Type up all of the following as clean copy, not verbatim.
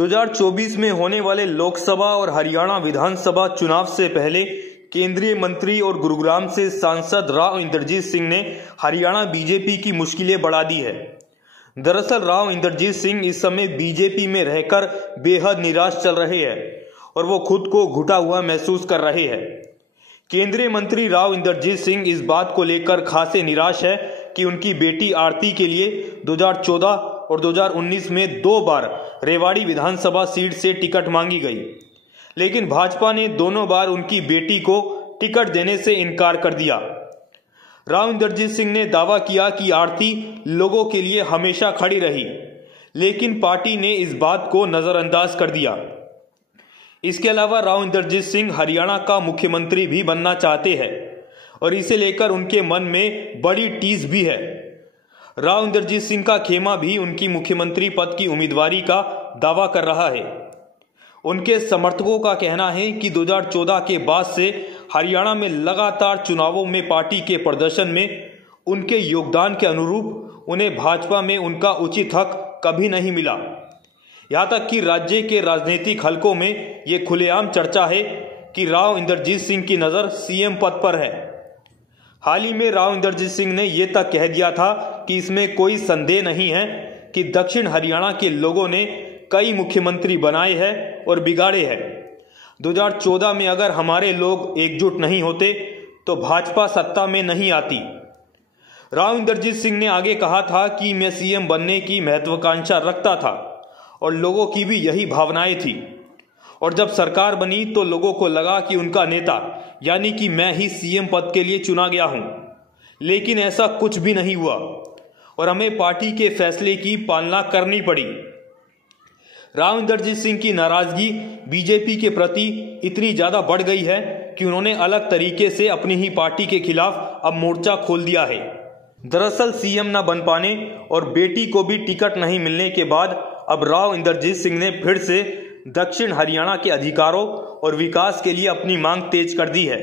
2024 में होने वाले लोकसभा और हरियाणा विधानसभा चुनाव से पहले केंद्रीय मंत्री और गुरुग्राम से सांसद राव इंद्रजीत सिंह ने हरियाणा बीजेपी की मुश्किलें बढ़ा दी है। दरअसल राव इंद्रजीत सिंह इस समय बीजेपी में रहकर बेहद निराश चल रहे हैं और वो खुद को घुटा हुआ महसूस कर रहे हैं। केंद्रीय मंत्री राव इंद्रजीत सिंह इस बात को लेकर खासे निराश है कि उनकी बेटी आरती के लिए 2014 और 2019 में 2 बार रेवाड़ी विधानसभा सीट से टिकट मांगी गई, लेकिन भाजपा ने दोनों बार उनकी बेटी को टिकट देने से इनकार कर दिया। राव इंद्रजीत सिंह ने दावा किया कि आरती लोगों के लिए हमेशा खड़ी रही, लेकिन पार्टी ने इस बात को नजरअंदाज कर दिया। इसके अलावा राव इंद्रजीत सिंह हरियाणा का मुख्यमंत्री भी बनना चाहते हैं और इसे लेकर उनके मन में बड़ी टीस भी है। राव इंद्रजीत सिंह का खेमा भी उनकी मुख्यमंत्री पद की उम्मीदवारी का दावा कर रहा है। उनके समर्थकों का कहना है कि 2014 के बाद से हरियाणा में लगातार चुनावों में पार्टी के प्रदर्शन में उनके योगदान के अनुरूप उन्हें भाजपा में उनका उचित हक कभी नहीं मिला। यहाँ तक कि राज्य के राजनीतिक हलकों में ये खुलेआम चर्चा है कि राव इंद्रजीत सिंह की नज़र सीएम पद पर है। हाल ही में राव इंद्रजीत सिंह ने यह तक कह दिया था कि इसमें कोई संदेह नहीं है कि दक्षिण हरियाणा के लोगों ने कई मुख्यमंत्री बनाए हैं और बिगाड़े हैं। 2014 में अगर हमारे लोग एकजुट नहीं होते तो भाजपा सत्ता में नहीं आती। राव इंद्रजीत सिंह ने आगे कहा था कि मैं सीएम बनने की महत्वाकांक्षा रखता था और लोगों की भी यही भावनाएं थी, और जब सरकार बनी तो लोगों को लगा कि उनका नेता यानी कि मैं ही सीएम पद के लिए चुना गया हूं, लेकिन ऐसा कुछ भी नहीं हुआ और हमें पार्टी के फैसले की पालना करनी पड़ी। राव इंद्रजीत सिंह की नाराजगी बीजेपी के प्रति इतनी ज्यादा बढ़ गई है कि उन्होंने अलग तरीके से अपनी ही पार्टी के खिलाफ अब मोर्चा खोल दिया है। दरअसल सीएम न बन पाने और बेटी को भी टिकट नहीं मिलने के बाद अब राव इंद्रजीत सिंह ने फिर से दक्षिण हरियाणा के अधिकारों और विकास के लिए अपनी मांग तेज कर दी है।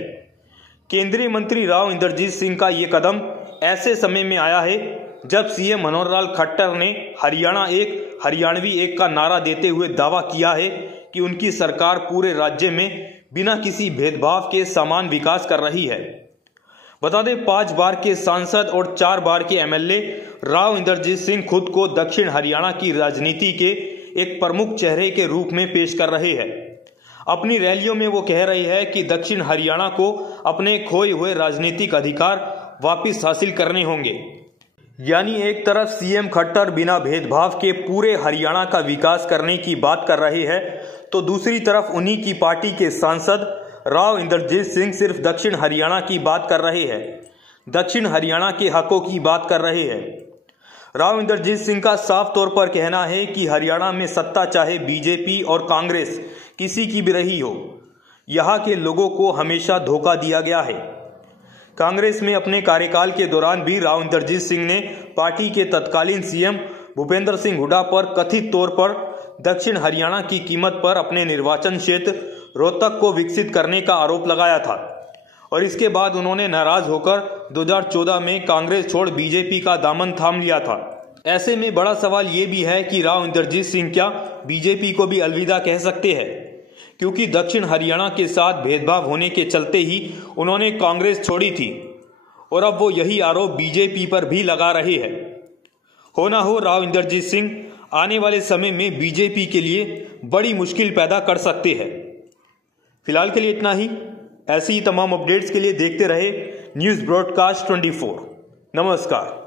केंद्रीय मंत्री राव इंद्रजीत सिंह का ये कदम ऐसे समय में आया है जब सीएम मनोहर लाल खट्टर ने हरियाणा एक हरियाणवी एक का नारा देते हुए दावा किया है कि उनकी सरकार पूरे राज्य में बिना किसी भेदभाव के समान विकास कर रही है। बता दें 5 बार के सांसद और 4 बार के एमएलए राव इंद्रजीत सिंह खुद को दक्षिण हरियाणा की राजनीति के एक प्रमुख चेहरे के रूप में पेश कर रहे हैं। अपनी रैलियों में वो कह रहे हैं कि दक्षिण हरियाणा को अपने खोए हुए राजनीतिक अधिकार वापस हासिल करने होंगे। यानी एक तरफ सीएम खट्टर बिना भेदभाव के पूरे हरियाणा का विकास करने की बात कर रहे हैं, तो दूसरी तरफ उन्हीं की पार्टी के सांसद राव इंद्रजीत सिंह सिर्फ दक्षिण हरियाणा की बात कर रहे हैं, दक्षिण हरियाणा के हकों की बात कर रहे हैं। राव इंद्रजीत सिंह का साफ तौर पर कहना है कि हरियाणा में सत्ता चाहे बीजेपी और कांग्रेस किसी की भी रही हो, यहाँ के लोगों को हमेशा धोखा दिया गया है। कांग्रेस में अपने कार्यकाल के दौरान भी राव इंद्रजीत सिंह ने पार्टी के तत्कालीन सीएम भूपेंद्र सिंह हुड्डा पर कथित तौर पर दक्षिण हरियाणा की कीमत पर अपने निर्वाचन क्षेत्र रोहतक को विकसित करने का आरोप लगाया था और इसके बाद उन्होंने नाराज होकर 2014 में कांग्रेस छोड़ बीजेपी का दामन थाम लिया था। ऐसे में बड़ा सवाल ये भी है कि राव इंद्रजीत सिंह क्या बीजेपी को भी अलविदा कह सकते हैं, क्योंकि दक्षिण हरियाणा के साथ भेदभाव होने के चलते ही उन्होंने कांग्रेस छोड़ी थी और अब वो यही आरोप बीजेपी पर भी लगा रहे हैं। हो ना हो राव इंद्रजीत सिंह आने वाले समय में बीजेपी के लिए बड़ी मुश्किल पैदा कर सकते हैं। फिलहाल के लिए इतना ही। ऐसी ही तमाम अपडेट्स के लिए देखते रहे न्यूज़ ब्रॉडकास्ट 24। नमस्कार।